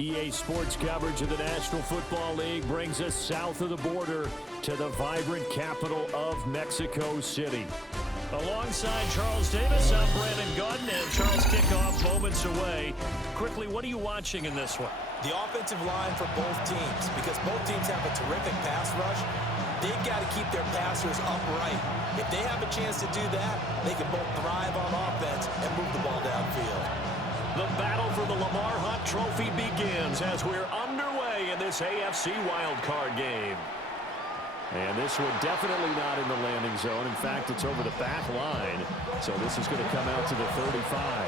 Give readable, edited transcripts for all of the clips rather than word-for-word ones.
EA Sports coverage of the National Football League brings us south of the border to the vibrant capital of Mexico City. Alongside Charles Davis, I'm Brandon Gaudin, and Charles kickoff moments away. Quickly, what are you watching in this one? The offensive line for both teams, because both teams have a terrific pass rush. They've got to keep their passers upright. If they have a chance to do that, they can both thrive on offense and move the ball downfield. The battle for the Lamar Hunt Trophy begins as we're underway in this AFC wildcard game. And this one definitely not in the landing zone. In fact, it's over the back line. So this is going to come out to the 35.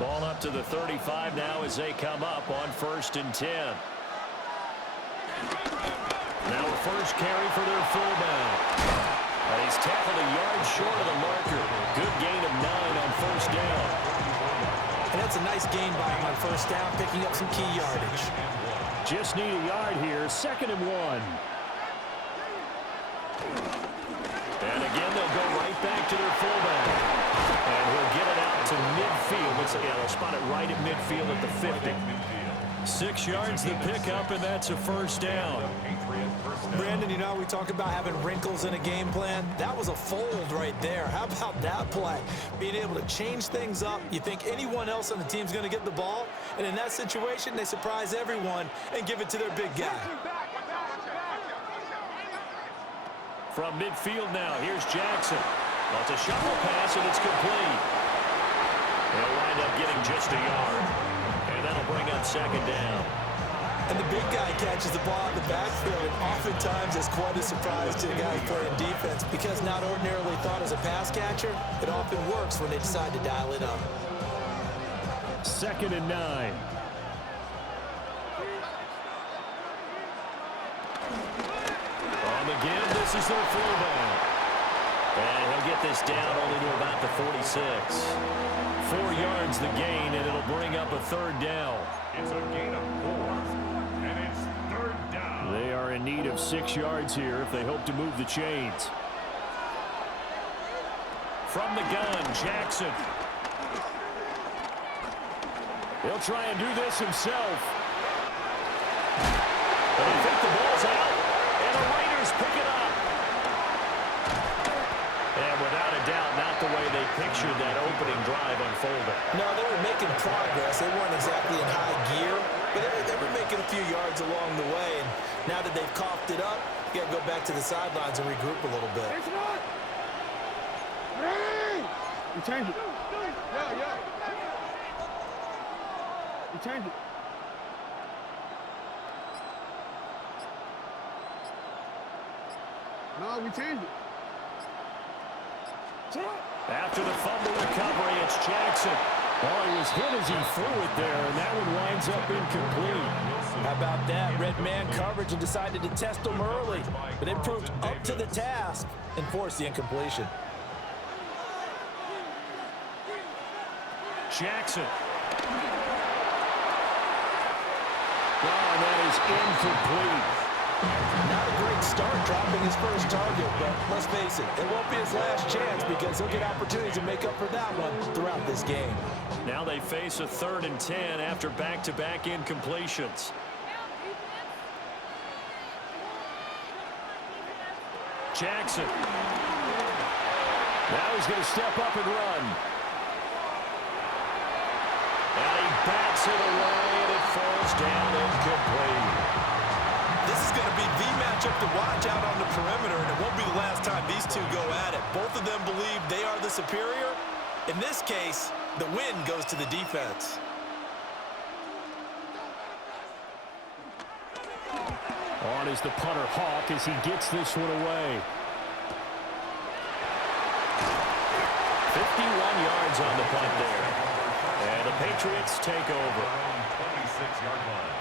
Ball up to the 35 now as they come up on 1st and 10. Now a first carry for their fullback. And he's tackled a yard short of the marker. Good gain of 9 on 1st down. And that's a nice gain by him on 1st down, picking up some key yardage. Just need a yard here. 2nd and 1. And again, they'll go right back to their fullback. And he'll get it out to midfield. Looks like they'll spot it right at midfield at the 50. 6 yards to pick up, and that's a 1st down. Brandon, you know, we talk about having wrinkles in a game plan. That was a fold right there. How about that play? Being able to change things up. You think anyone else on the team's going to get the ball, and in that situation, they surprise everyone and give it to their big guy. From midfield now, here's Jackson. Well, it's a shuffle pass, and it's complete. They'll wind up getting just a yard. And that'll bring up 2nd down. And the big guy catches the ball in the backfield, and oftentimes it's quite a surprise to the guy playing defense because not ordinarily thought as a pass catcher, it often works when they decide to dial it up. 2nd and 9. On the give, this is their fullback. And he'll get this down only to about the 46. 4 yards the gain, and it'll bring up a 3rd down. It's a gain of 4, and it's 3rd down. They are in need of 6 yards here if they hope to move the chains. From the gun, Jackson. He'll try and do this himself. But I think the ball's out, and the Raiders pick it up. And without a doubt, not the way they pictured that opening drive unfolding. No, they were making progress. They weren't exactly in high gear, but they were making a few yards along the way. And now that they've coughed it up, you got to go back to the sidelines and regroup a little bit. You change it. Yeah. You change it. No, we changed it. After the fumble recovery, it's Jackson. Oh, he was hit as he threw it there, and that one winds up incomplete. How about that? Red man coverage and decided to test them early, but it proved up to the task and forced the incompletion. Jackson. Oh, and that is incomplete. Not a great start dropping his first target, but let's face it, it won't be his last chance because he'll get opportunities to make up for that one throughout this game. Now they face a 3rd and 10 after back-to-back incompletions. Jackson. Now he's going to step up and run. And he bats it away, and it falls down incomplete. This is going to be the matchup to watch out on the perimeter, and it won't be the last time these two go at it. Both of them believe they are the superior. In this case, the win goes to the defense. On is the punter Hawk as he gets this one away. 51 yards on the punt there. And the Patriots take over. 26-yard line.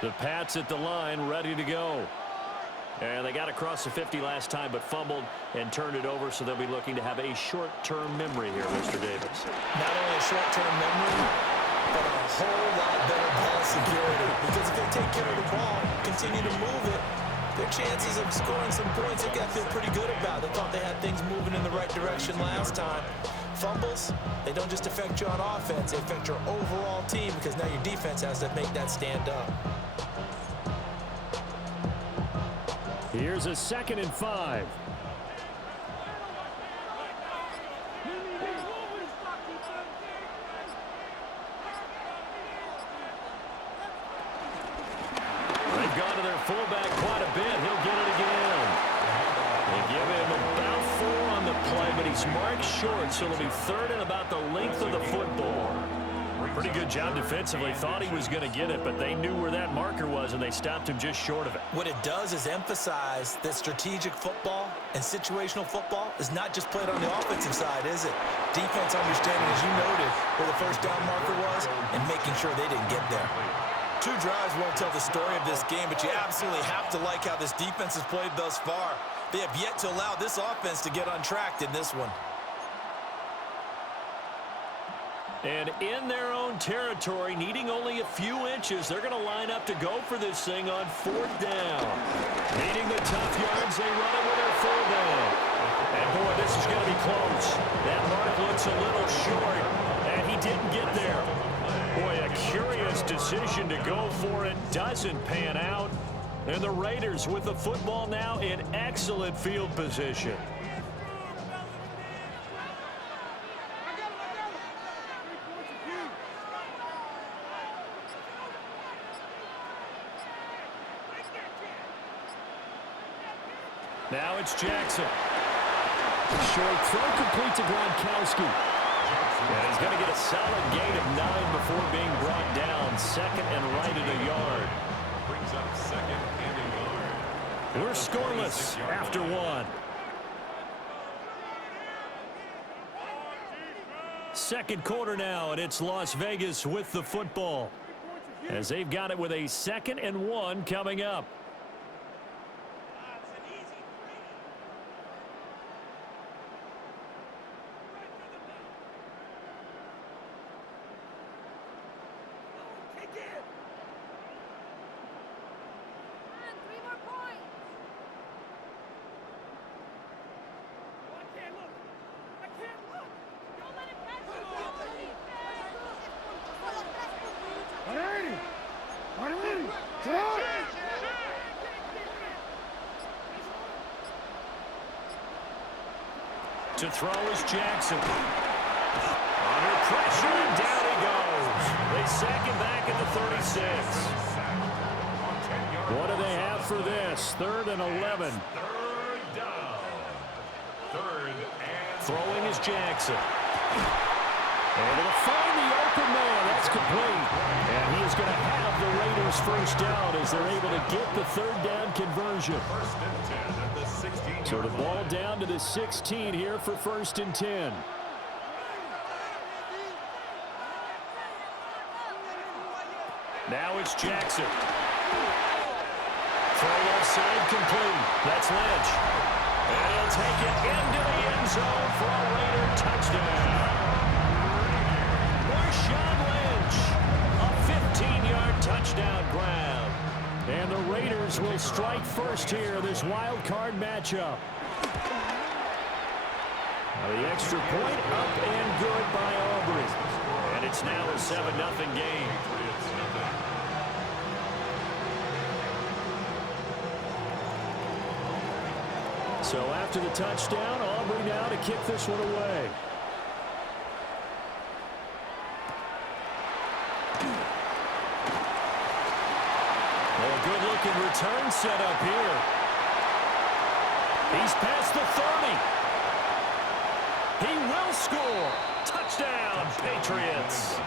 The Pats at the line, ready to go. And they got across the 50 last time but fumbled and turned it over, so they'll be looking to have a short-term memory here, Mr. Davis. Not only a short-term memory, but a whole lot better ball security. Because if they take care of the ball, continue to move it, their chances of scoring some points, they've got to feel pretty good about. They thought they had things moving in the right direction last time. Fumbles, they don't just affect you on offense, they affect your overall team because now your defense has to make that stand up. Here's a 2nd and 5. They've gone to their fullback quite a bit. He'll get it again. They give him about 4 on the play, but he's marked short, so it'll be 3rd and about the length of the football. Pretty good job defensively. Thought he was going to get it, but they knew where that marker was, and they stopped him just short of it. What it does is emphasize that strategic football and situational football is not just played on the offensive side, is it? Defense understanding, as you noted, where the first down marker was and making sure they didn't get there. 2 drives won't tell the story of this game, but you absolutely have to like how this defense has played thus far. They have yet to allow this offense to get untracked in this one. And in their own territory, needing only a few inches, they're going to line up to go for this thing on 4th down. Needing the tough yards, they run it with their 4th down. And boy, this is going to be close. That mark looks a little short, and he didn't get there. Boy, a curious decision to go for it. Doesn't pan out. And the Raiders with the football now in excellent field position. Now it's Jackson. Short throw complete to Gronkowski. And he's going to get a solid gain of 9 before being brought down. 2nd and right at a yard. Brings up 2nd and a yard. We're scoreless after 1. 2nd quarter now, and it's Las Vegas with the football, as they've got it with a 2nd and 1 coming up. To throw is Jackson. Under pressure, and down he goes. They sack him back at the 36. What do they have for this? 3rd and 11. 3rd down. 3rd and... Throwing is Jackson. And it'll find the open man. That's complete. And he is going to have the Raiders first down as they're able to get the 3rd down conversion. 1st and 10 at the 16-yard So the ball down to the 16 here for 1st and 10. Now it's Jackson. Throw left side complete. That's Lynch. And he'll take it into the end zone for a Raider touchdown. Marshawn Lynch, a 15-yard touchdown grab. And the Raiders will strike first here, this wild card matchup. The extra point up and good by Aubrey. And it's now a 7-0 game. So after the touchdown, Aubrey now to kick this one away. A good-looking return set up here. He's past the 30. He will score. Touchdown, Patriots.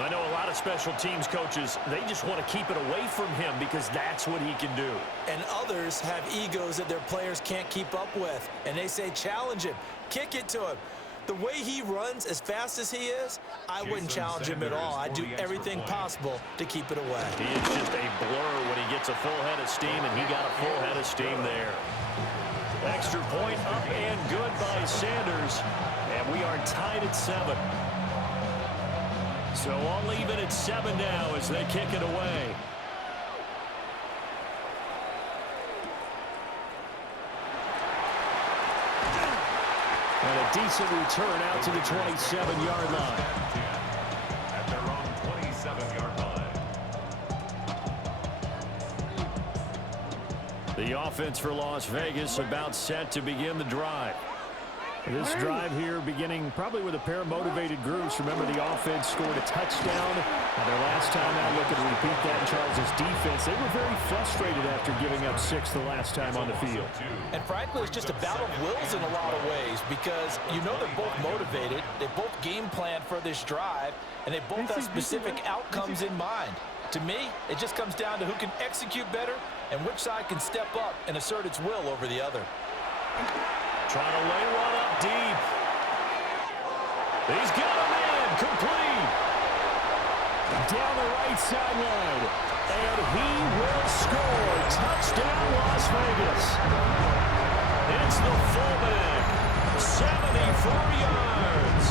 I know a lot of special teams coaches, they just want to keep it away from him because that's what he can do. And others have egos that their players can't keep up with. And they say, challenge him, kick it to him. The way he runs as fast as he is, I wouldn't challenge him at all. I'd do everything possible to keep it away. He is just a blur when he gets a full head of steam, and he got a full head of steam there. Extra point up and good by Sanders, and we are tied at 7. So all even at 7 now as they kick it away. And a decent return out to the 27-yard line. At their own 27-yard line. The offense for Las Vegas about set to begin the drive. This drive here beginning probably with a pair of motivated groups. Remember, the offense scored a touchdown. And their last time out, looking to repeat that in Charles' defense. They were very frustrated after giving up 6 the last time on the field. And frankly, it's just a battle of wills in a lot of ways because you know they're both motivated. They both game plan for this drive, and they both have specific outcomes in mind. To me, it just comes down to who can execute better and which side can step up and assert its will over the other. Trying to lay one up deep. He's got a man complete. Down the right sideline. And he will score. Touchdown, Las Vegas. It's the fullback. 74 yards.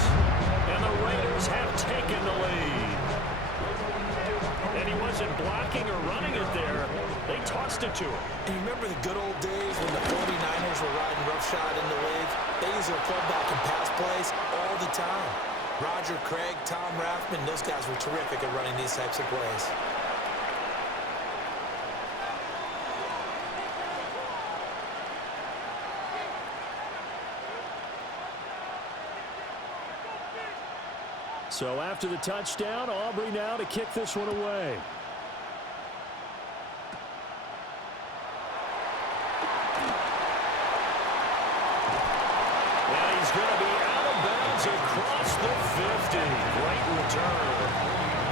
And the Raiders have taken the lead. And he wasn't blocking or running it there. They tossed it to him. And you remember the good old days when the 49ers were riding roughshod in the league? They used their fullback and pass plays all the time. Roger Craig, Tom Rathman, those guys were terrific at running these types of plays. So after the touchdown, Aubrey now to kick this one away. And he's going to be out of bounds across the 50. Great return.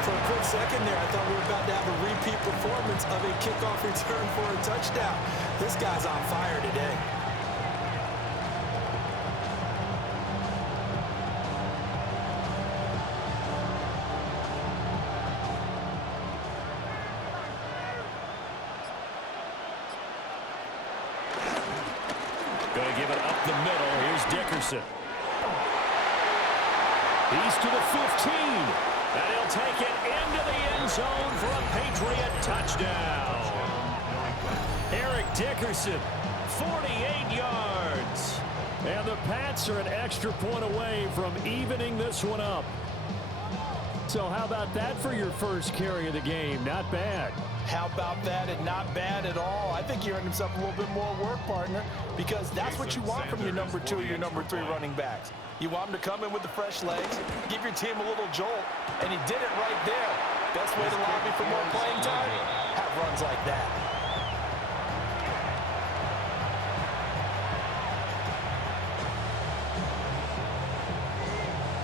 For a quick second there, I thought we were about to have a repeat performance of a kickoff return for a touchdown. This guy's on fire today. Going to give it up the middle. Here's Dickerson. He's to the 15. And he'll take it into the end zone for a Patriot touchdown. Eric Dickerson, 48 yards. And the Pats are an extra point away from evening this one up. So how about that for your first carry of the game? Not bad. How about that? And not bad at all. I think he earned himself a little bit more work, partner, because that's what you want from your number 2 or your number 3 running backs. You want him to come in with the fresh legs, give your team a little jolt, and he did it right there. Best way to lobby for more playing time? Have runs like that.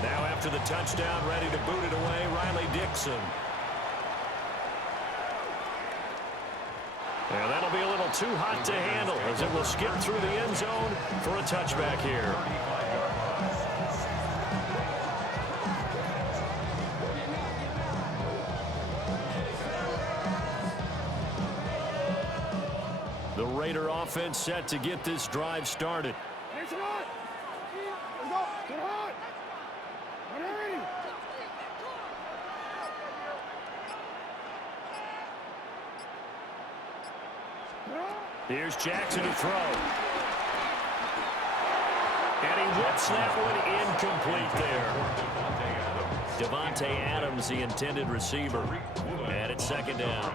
Now after the touchdown, ready to boot it away, Riley Dixon. And that'll be a little too hot to handle as it will skip through the end zone for a touchback here. The Raider offense set to get this drive started. Let's go. Get hot. Hurry. Here's Jackson to throw. And he whips that one incomplete there. Devontae Adams, the intended receiver. And it's second down.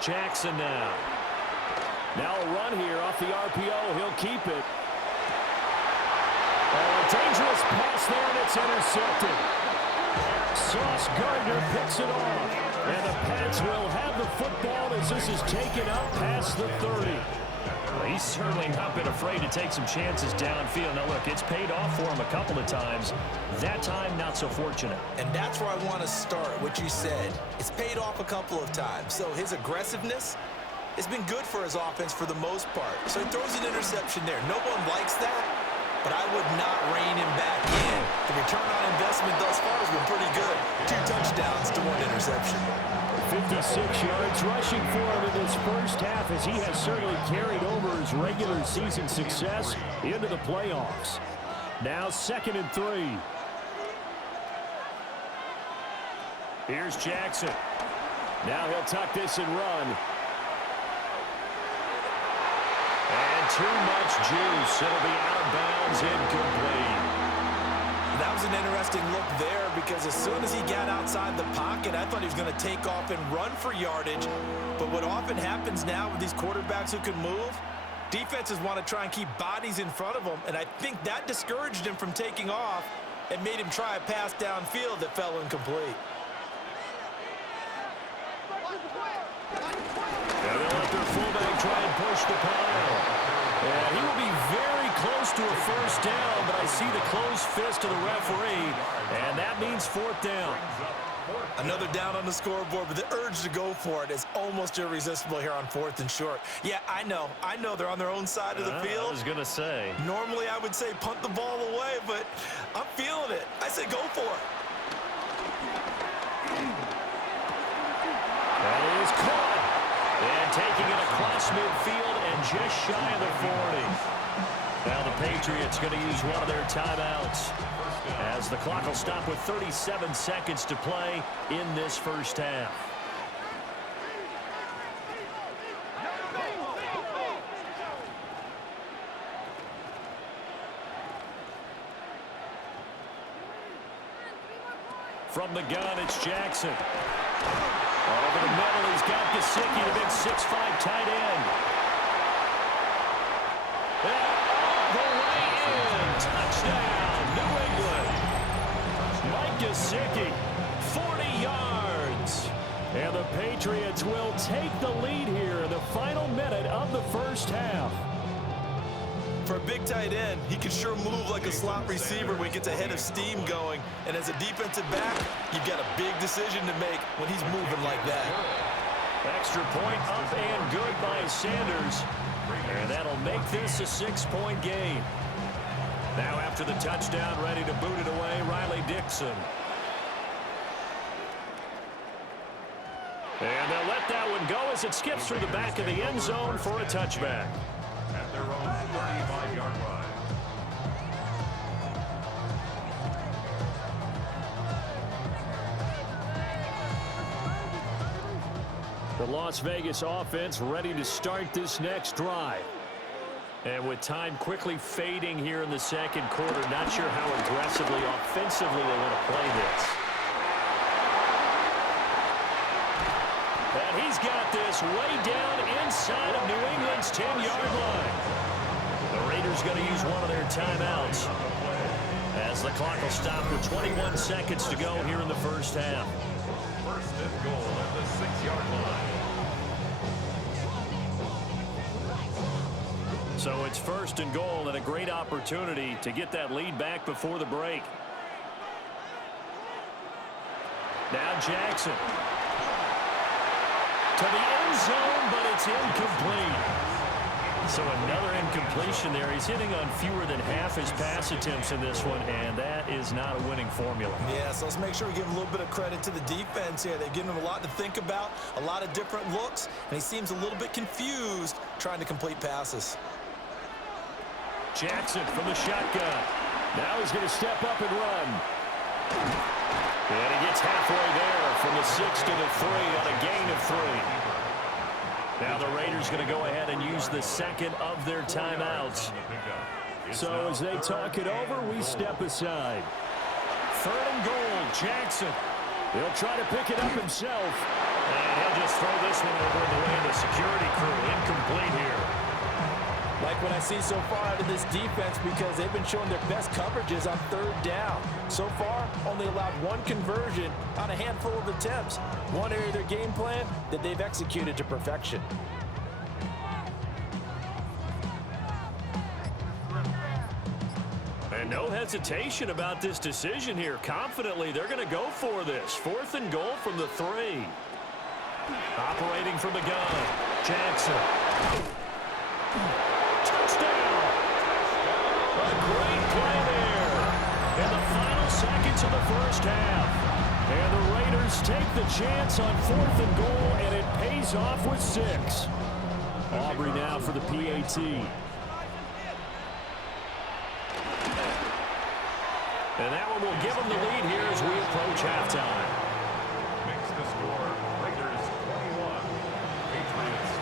Jackson now. Now a run here off the RPO. He'll keep it. Oh, a dangerous pass there, and it's intercepted. Sauce Gardner picks it off. And the Pats will have the football as this is taken up past the 30. He's certainly not been afraid to take some chances downfield. Now, look, it's paid off for him a couple of times. That time, not so fortunate. And that's where I want to start, what you said. It's paid off a couple of times. So his aggressiveness has been good for his offense for the most part. So he throws an interception there. No one likes that, but I would not rein him back in. The return on investment thus far has been pretty good. 2 touchdowns to 1 interception. 56 yards rushing for him in this first half, as he has certainly carried over his regular season success into the playoffs. Now 2nd and 3. Here's Jackson. Now he'll tuck this and run. And too much juice. It'll be out of bounds, incomplete. That was an interesting look there, because as soon as he got outside the pocket, I thought he was going to take off and run for yardage. But what often happens now with these quarterbacks who can move, defenses want to try and keep bodies in front of them, and I think that discouraged him from taking off and made him try a pass downfield that fell incomplete. And they'll let their fullback try and push the pile. And he will be very close to a first down, but I see the closed fist of the referee, and that means 4th down. Another down on the scoreboard, but the urge to go for it is almost irresistible here on 4th and short. Yeah, I know they're on their own side of the field. I was going to say. Normally I would say punt the ball away, but I'm feeling it. I say go for it. That is caught. And taking it across midfield and just shy of the 40. Now the Patriots going to use one of their timeouts, as the clock will stop with 37 seconds to play in this first half. From the gun, it's Jackson. Over the middle, he's got Gesicki, the big 6'5" tight end. And all the way in. Touchdown, New England. Mike Gesicki, 40 yards. And the Patriots will take the lead here in the final minute of the first half. For a big tight end, he can sure move like a slot receiver when he gets a head of steam going. And as a defensive back, you've got a big decision to make when he's moving like that. Extra point up and good by Sanders. And that'll make this a 6-point game. Now after the touchdown, ready to boot it away, Riley Dixon. And they'll let that one go as it skips through the back of the end zone for a touchback. At their own 35-yard line. The Las Vegas offense ready to start this next drive. And with time quickly fading here in the second quarter, not sure how aggressively, offensively they want to play this. And he's got this way down inside of New England's 10-yard line. The Raiders going to use one of their timeouts, as the clock will stop with 21 seconds to go here in the first half. 1st and goal at the 6-yard line. So it's 1st and goal, and a great opportunity to get that lead back before the break. Now Jackson. To the end zone, but it's incomplete. So another incompletion there. He's hitting on fewer than half his pass attempts in this one, and that is not a winning formula. Yeah, so let's make sure we give a little bit of credit to the defense here. They've given him a lot to think about, a lot of different looks, and he seems a little bit confused trying to complete passes. Jackson from the shotgun. Now he's going to step up and run. And he gets halfway there from the 6 to the 3 on a gain of 3. Now the Raiders going to go ahead and use the second of their timeouts. So as they talk it over, we step aside. 3rd and goal, Jackson. He'll try to pick it up himself. And he'll just throw this one over in the way of the security crew. Incomplete here. Like what I see so far out of this defense, because they've been showing their best coverages on 3rd down. So far, only allowed 1 conversion on a handful of attempts. One area of their game plan that they've executed to perfection. No hesitation about this decision here. Confidently, they're going to go for this. 4th and goal from the 3. Operating from the gun, Jackson. Touchdown! A great play there in the final seconds of the first half. And the Raiders take the chance on 4th and goal, and it pays off with 6. Aubrey now for the PAT. And that one will give them the lead here as we approach halftime. Makes the score Raiders 21, Patriots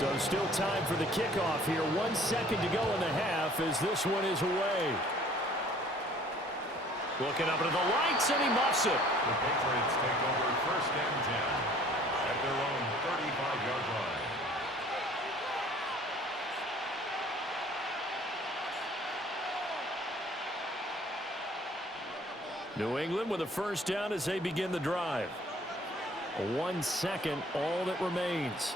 20. So still time for the kickoff here. 1 second to go in the half as this one is away. Looking up into the lights, and he muffs it. The Patriots take over 1st and 10 at their own 35-yard line. New England with a first down as they begin the drive. 1 second, all that remains.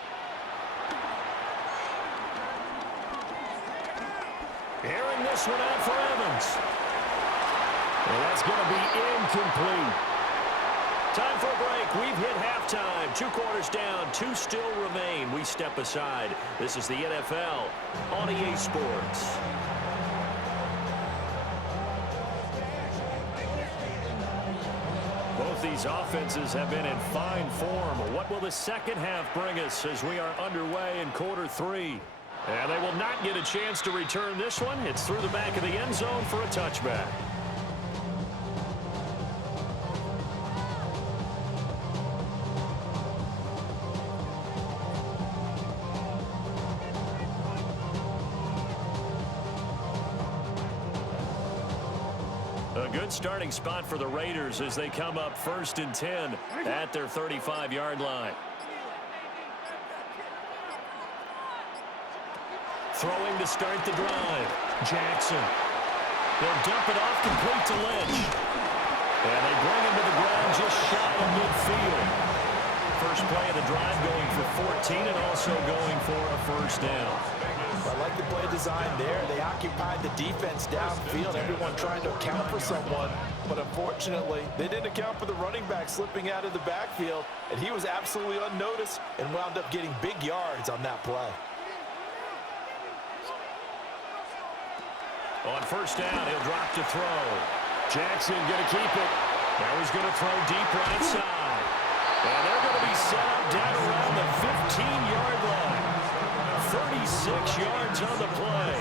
Airing this one out for Evans. And that's going to be incomplete. Time for a break. We've hit halftime. 2 quarters down, 2 still remain. We step aside. This is the NFL on EA Sports. Both these offenses have been in fine form. What will the second half bring us as we are underway in quarter 3? And they will not get a chance to return this one. It's through the back of the end zone for a touchback. A good starting spot for the Raiders as they come up 1st and 10 at their 35-yard line. Throwing to start the drive. Jackson. They'll dump it off complete to Lynch. And they bring him to the ground just shy of midfield. First play of the drive going for 14 and also going for a first down. I like the play design there. They occupied the defense downfield, everyone trying to account for someone. But unfortunately, they didn't account for the running back slipping out of the backfield, and he was absolutely unnoticed and wound up getting big yards on that play. On first down, he'll drop to throw. Jackson going to keep it. Now he's going to throw deep right side. And they're going to be set up down around the 15-yard line. 36 yards on the play.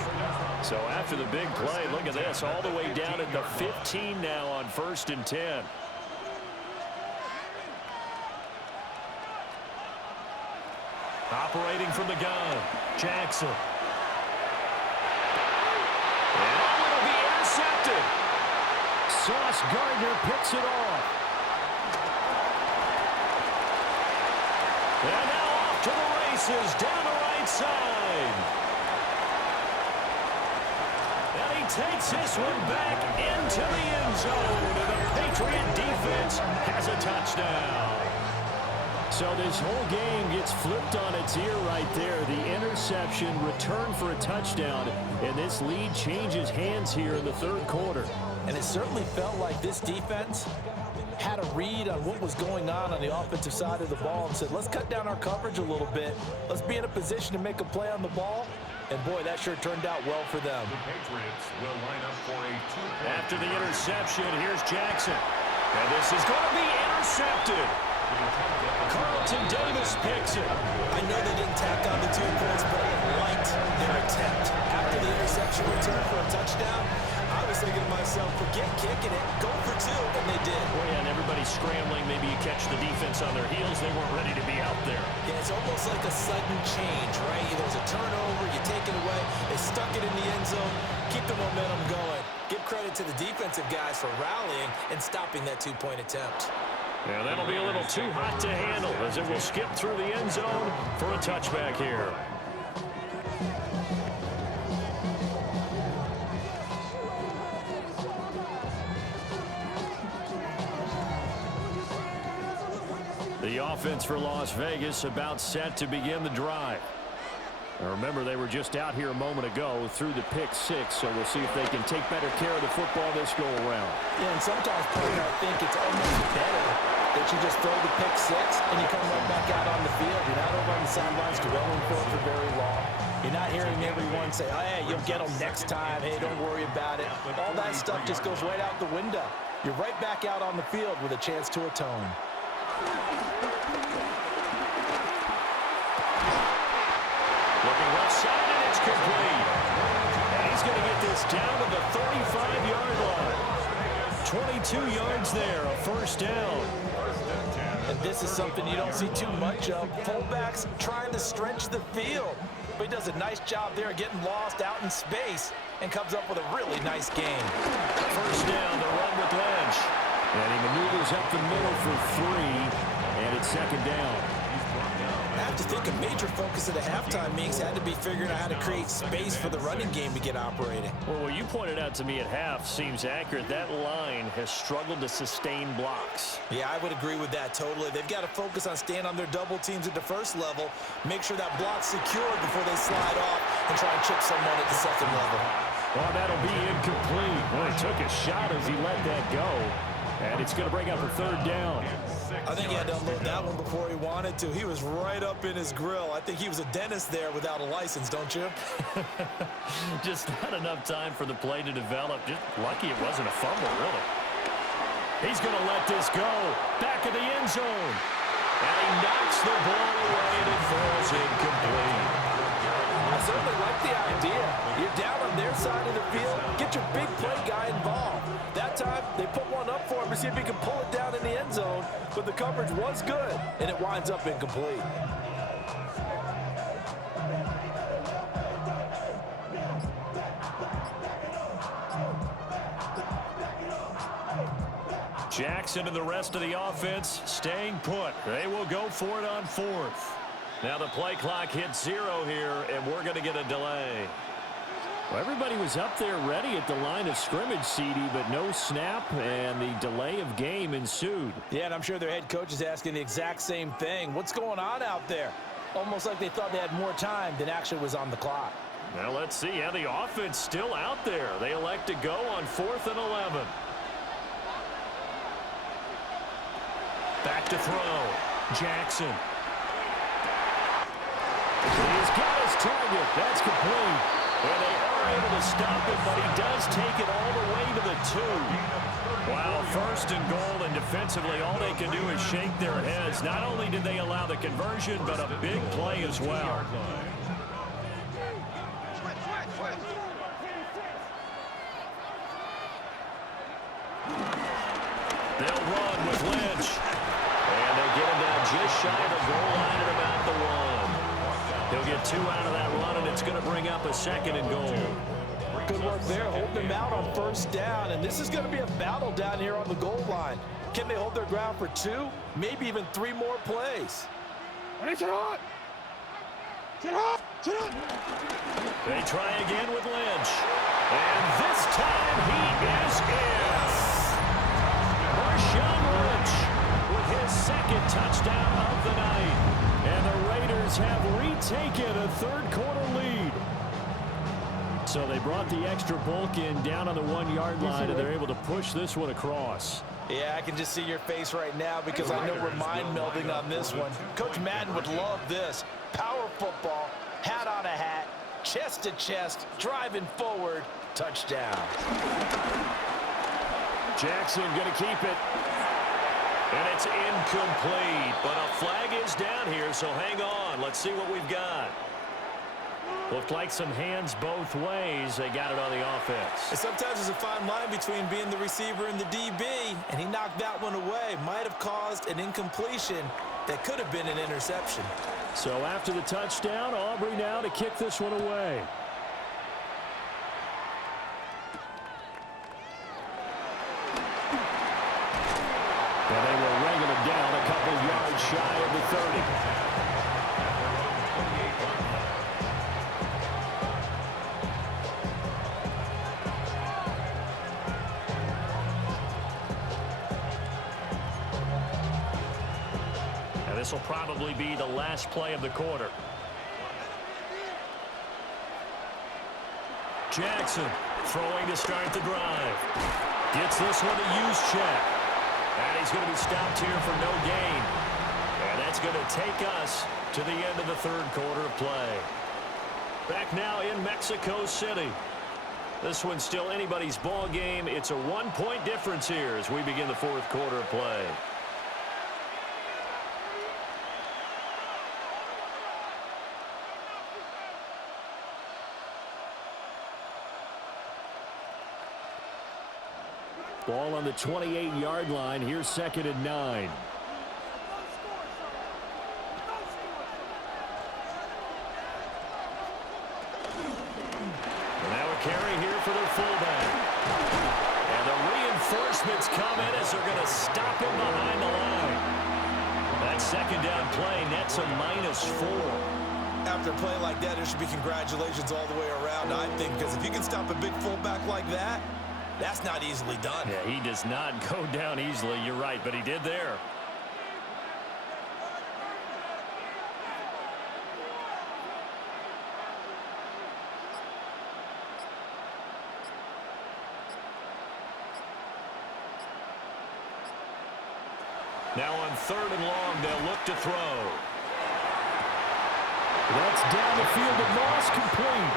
So after the big play, look at this, all the way down at the 15 now on 1st and 10. Operating from the gun, Jackson. And it'll be intercepted. Sauce Gardner picks it off. And now off to the races down the right side. And he takes this one back into the end zone. And the Patriot defense has a touchdown. So this whole game gets flipped on its ear right there. The interception, return for a touchdown, and this lead changes hands here in the 3rd quarter. And it certainly felt like this defense had a read on what was going on the offensive side of the ball and said, let's cut down our coverage a little bit. Let's be in a position to make a play on the ball. And, boy, that sure turned out well for them. The Patriots will line up for a 2-point. After the interception, here's Jackson. And this is going to be intercepted. Carlton Davis picks it. I know they didn't tack on the 2 points, but I liked their attempt. After the interception return for a touchdown, I was thinking to myself, forget kicking it, go for 2, and they did. Boy, and everybody's scrambling. Maybe you catch the defense on their heels. They weren't ready to be out there. Yeah, it's almost like a sudden change, right? There's a turnover, you take it away, they stuck it in the end zone, keep the momentum going. Give credit to the defensive guys for rallying and stopping that 2-point attempt. Yeah, that'll be a little too hot to handle as it will skip through the end zone for a touchback here. The offense for Las Vegas about set to begin the drive. Now remember, they were just out here a moment ago through the pick six, so we'll see if they can take better care of the football this go-around. Yeah, and sometimes, partner, I think it's almost better that you just throw the pick six and you come right back out on the field. You're not over on the sidelines dwelling for very long. You're not hearing everyone say, oh, hey, you'll get them next time. Hey, don't worry about it. All that stuff just goes right out the window. You're right back out on the field with a chance to atone. Looking left side, and it's complete. And he's going to get this down to the 35-yard line. 22 yards there, a first down. And this is something you don't see too much of. Fullbacks trying to stretch the field. But he does a nice job there getting lost out in space and comes up with a really nice game. First down, the run with Lynch. And he maneuvers up the middle for 3, and it's second down. I have to think a major focus at the halftime meetings had to be figuring out how to create space for the running game to get operating. Well, what you pointed out to me at half seems accurate. That line has struggled to sustain blocks. Yeah, I would agree with that totally. They've got to focus on staying on their double teams at the first level, make sure that block's secured before they slide off and try and chip someone at the second level. Well, that'll be incomplete. Well, he took a shot as he let that go, and it's going to bring up a third down. I think he had to unload that one before he wanted to. He was right up in his grill. I think he was a dentist there without a license, don't you? Just not enough time for the play to develop. Just lucky it wasn't a fumble, really. He's going to let this go. Back of the end zone. And he knocks the ball away, and it falls incomplete. I certainly like the idea. You're down on their side of the field. Get your big play guy involved. That time, they put one up for him to see if he can pull it down in the end zone. But the coverage was good, and it winds up incomplete. Jackson and the rest of the offense staying put. They will go for it on fourth. Now the play clock hits 0 here, and we're going to get a delay. Well, everybody was up there ready at the line of scrimmage, CD, but no snap, and the delay of game ensued. Yeah, and I'm sure their head coach is asking the exact same thing. What's going on out there? Almost like they thought they had more time than actually was on the clock. Now let's see. Yeah, the offense still out there. They elect to go on 4th and 11. Back to throw. Jackson. He's got his target. That's complete. And they are able to stop it, but he does take it all the way to the 2. Wow, 1st and goal, and defensively all they can do is shake their heads. Not only did they allow the conversion, but a big play as well. They'll run with Lynch. And they get him down just shy of the goal line at about the 1. He'll get 2 out of that run, and it's going to bring up a 2nd and goal. Good work there, holding them out on 1st down, and this is going to be a battle down here on the goal line. Can they hold their ground for 2, maybe even 3 more plays? Sit hot! Sit hot! Sit hot! They try again with Lynch. And this time he is in. Marshawn Lynch with his 2nd touchdown of the night. And the Raiders have retaken a 3rd quarter lead. So they brought the extra bulk in down on the 1-yard line, and they're able to push this one across. Yeah, I can just see your face right now because I know we're mind melding on this one. Coach Madden would love this. Power football, hat on a hat, chest to chest, driving forward, touchdown. Jackson going to keep it. And it's incomplete, but a flag is down here, so hang on. Let's see what we've got. Looked like some hands both ways. They got it on the offense. And sometimes there's a fine line between being the receiver and the DB, and he knocked that one away. Might have caused an incompletion that could have been an interception. So after the touchdown, Aubrey now to kick this one away. And they will wrangle it down a couple yards shy of the 30. This will probably be the last play of the quarter. Jackson throwing to start the drive. Gets this one to use check. And he's going to be stopped here for no gain. And that's going to take us to the end of the third quarter of play. Back now in Mexico City. This one's still anybody's ball game. It's a 1-point difference here as we begin the fourth quarter of play. Ball on the 28-yard line. Here's 2nd and 9. Carry here for their fullback. And the reinforcements come in as they're going to stop him behind the line. That second down play nets a -4. After a play like that, there should be congratulations all the way around, I think, because if you can stop a big fullback like that, that's not easily done. Yeah, he does not go down easily. You're right, but he did there. Now on 3rd and long, they'll look to throw. That's down the field to Moss, complete.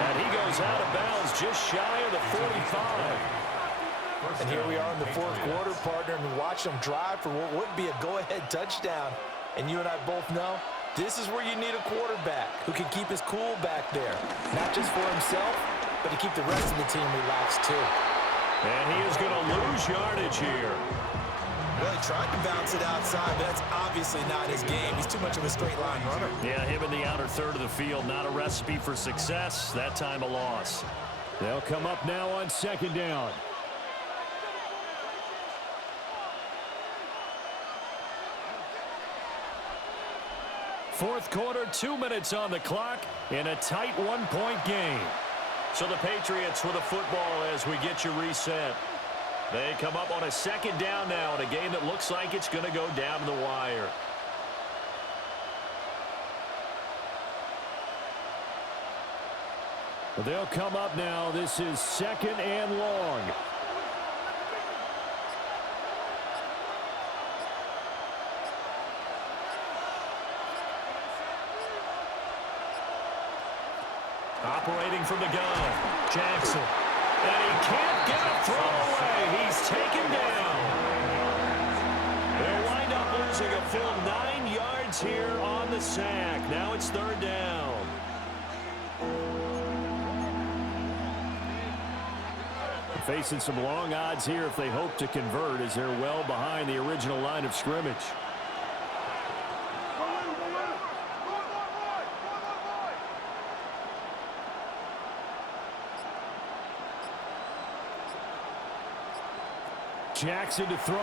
And he goes out of bounds just shy of the 45. And here we are in the fourth quarter, partner, and watch them drive for what would be a go-ahead touchdown. And you and I both know this is where you need a quarterback who can keep his cool back there. Not just for himself, but to keep the rest of the team relaxed too. And he is going to lose yardage here. Well, he tried to bounce it outside, but that's obviously not his game. He's too much of a straight-line runner. Yeah, him in the outer third of the field, not a recipe for success. That time a loss. They'll come up now on 2nd down. Fourth quarter, 2 minutes on the clock in a tight 1-point game. So the Patriots with a football as we get you reset. They come up on a 2nd down now in a game that looks like it's going to go down to the wire. They'll come up now. This is 2nd and long. Operating from the gun, Jackson. And he can't get a throw away. He's taken down. They'll wind up losing a full 9 yards here on the sack. Now it's 3rd down. Facing some long odds here if they hope to convert as they're well behind the original line of scrimmage. Jackson to throw.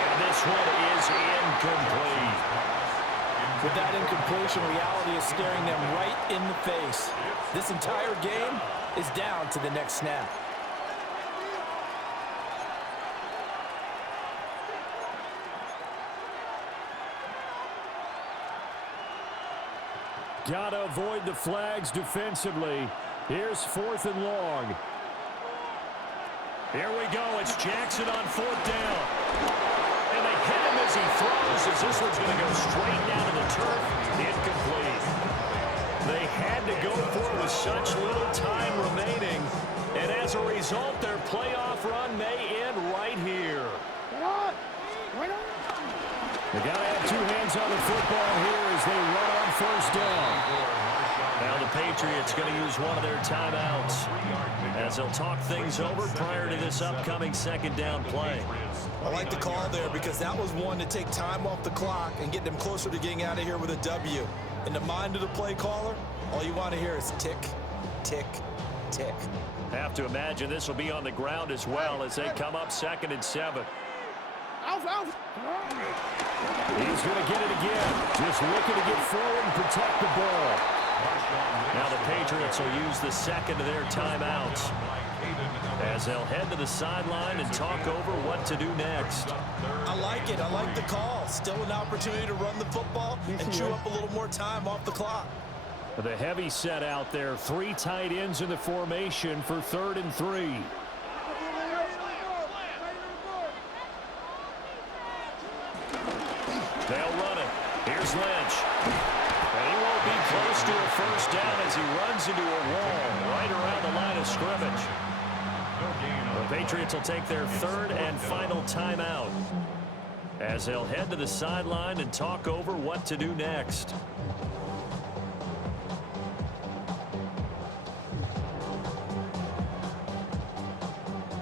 And this one is incomplete. With that incompletion, reality is staring them right in the face. This entire game is down to the next snap. Gotta avoid the flags defensively. Here's 4th and long. Here we go. It's Jackson on 4th down. And they hit him as he throws as this one's going to go straight down to the turf. Incomplete. They had to go for it with such little time remaining. And as a result, their playoff run may end right here. They got to have 2 hands on the football here as they run on 1st down. Now the Patriots going to use one of their timeouts as they'll talk things over prior to this upcoming 2nd down play. I like the call there because that was one to take time off the clock and get them closer to getting out of here with a W. In the mind of the play caller, all you want to hear is tick, tick, tick. Have to imagine this will be on the ground as well as they come up 2nd and 7. He's going to get it again. Just looking to get forward and protect the ball. Now the Patriots will use the 2nd of their timeouts. as they'll head to the sideline and talk over what to do next. I like it. I like the call. Still an opportunity to run the football and chew up a little more time off the clock. The heavy set out there. 3 tight ends in the formation for 3rd and 3. They'll run it. Here's Lynch. And he won't be close to a first down as he runs into a wall right around the line of scrimmage. The Patriots will take their 3rd and final timeout as they'll head to the sideline and talk over what to do next.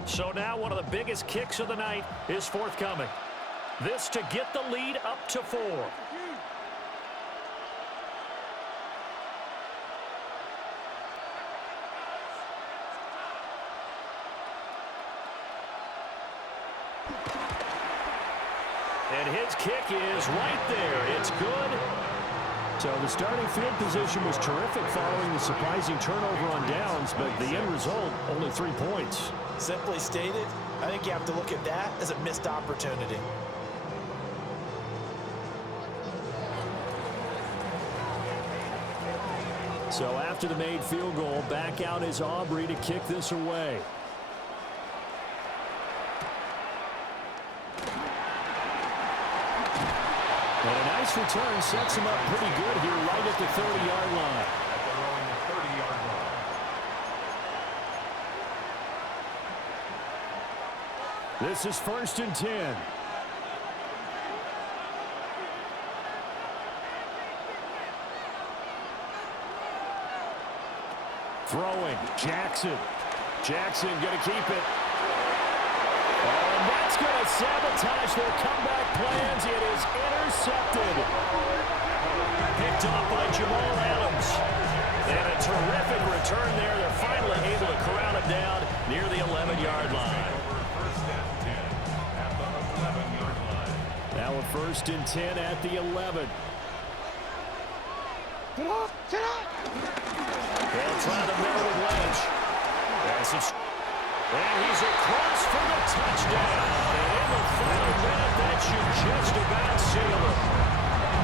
So now one of the biggest kicks of the night is forthcoming. This to get the lead up to 4. And his kick is right there. It's good. So the starting field position was terrific following the surprising turnover on downs, but the end result, only 3 points. Simply stated, I think you have to look at that as a missed opportunity. So after the made field goal, back out is Aubrey to kick this away. And a nice return sets him up pretty good here right at the 30-yard line. At their own 30-yard line. This is 1st and 10. Throwing, Jackson. Jackson going to keep it. And that's going to sabotage their comeback plans. It is intercepted. Picked off by Jamal Adams. And a terrific return there. They're finally able to corral it down near the 11-yard line. Now a 1st and 10 at the 11. Get off! Get off! They'll try the middle with Lynch. And he's across for the touchdown. And in the final minute, that should just about seal it.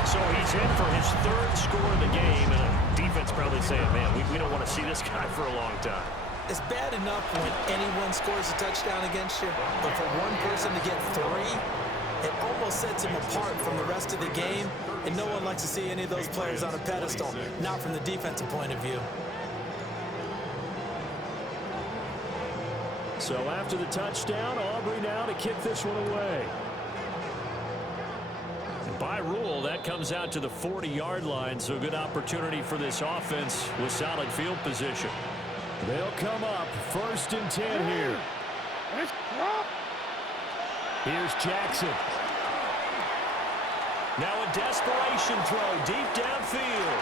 So he's in for his 3rd score of the game. And the defense probably saying, man, we don't want to see this guy for a long time. It's bad enough when anyone scores a touchdown against you, but for one person to get 3, it almost sets him apart from the rest of the game, and no one likes to see any of those players on a pedestal, not from the defensive point of view. So after the touchdown, Aubrey now to kick this one away. And by rule, that comes out to the 40-yard line, so a good opportunity for this offense with solid field position. They'll come up 1st and 10 here. Here's Jackson. Now a desperation throw deep downfield.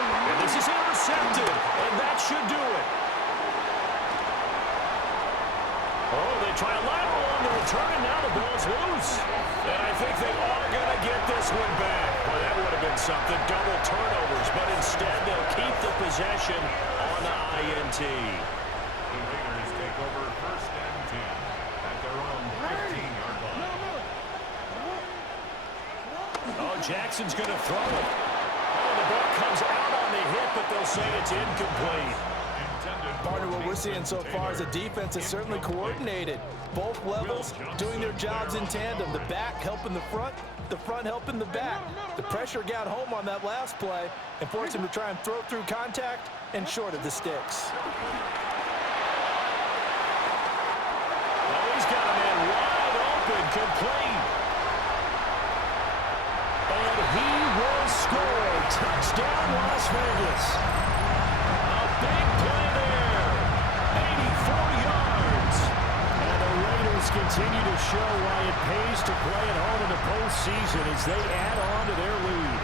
And this is intercepted, and that should do it. Oh, they try a lateral on the return, and now the ball's loose. And I think they are going to get this one back. Well, that would have been something, double turnovers, but instead they'll keep the possession on the INT. The Raiders take over 1st and 10 at their own 15-yard line. Oh, Jackson's going to throw it. Oh, the ball comes out on the hit, but they'll say it's incomplete. Partner, what we're seeing so far is a defense is certainly coordinated. Both levels doing their jobs in tandem. The back helping the front helping the back. The pressure got home on that last play and forced him to try and throw through contact and short of the sticks. Well, he's got a man wide open, complete. And he will score. Touchdown, Las Vegas. A big play there. 84 yards. And the Raiders continue to show why it pays to play at home in the postseason as they add on to their lead.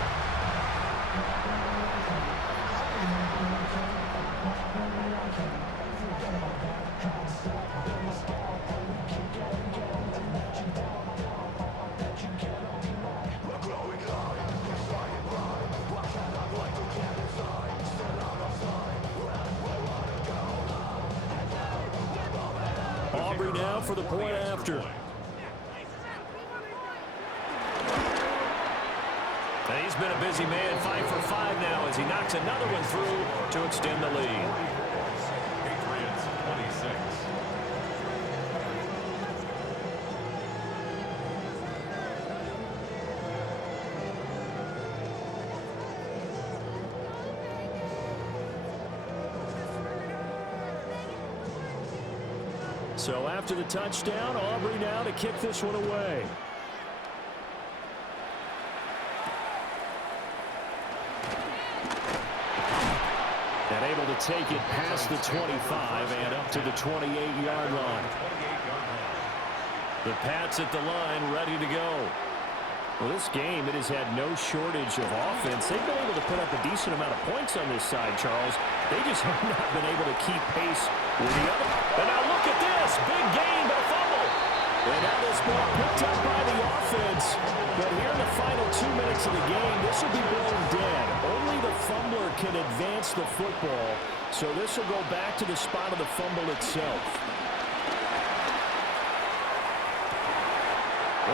Aubrey now for the point after. And he's been a busy man, 5 for 5 now as he knocks another one through to extend the lead. Patriots 26. So after the touchdown, Aubrey now to kick this one away. And able to take it past the 25 and up to the 28-yard line. The Pats at the line ready to go. Well, this game, it has had no shortage of offense. They've been able to put up a decent amount of points on this side, Charles. They just have not been able to keep pace with the other. And now look at this. Big gain, but a fumble. And now this ball picked up by the offense. But here in the final 2 minutes of the game, this will be blown dead. Only the fumbler can advance the football. So this will go back to the spot of the fumble itself.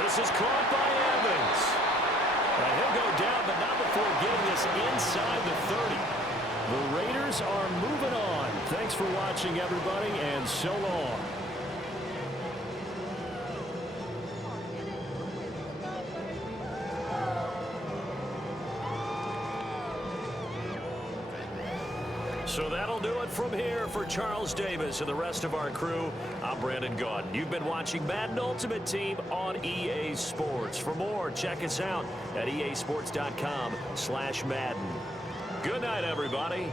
This is caught by Evans. And he'll go down, but not before getting this inside the 30. The Raiders are moving on. Thanks for watching, everybody, and so long. So that'll do it from here for Charles Davis and the rest of our crew. I'm Brandon Gaudin. You've been watching Madden Ultimate Team on EA Sports. For more, check us out at easports.com/Madden. Good night, everybody.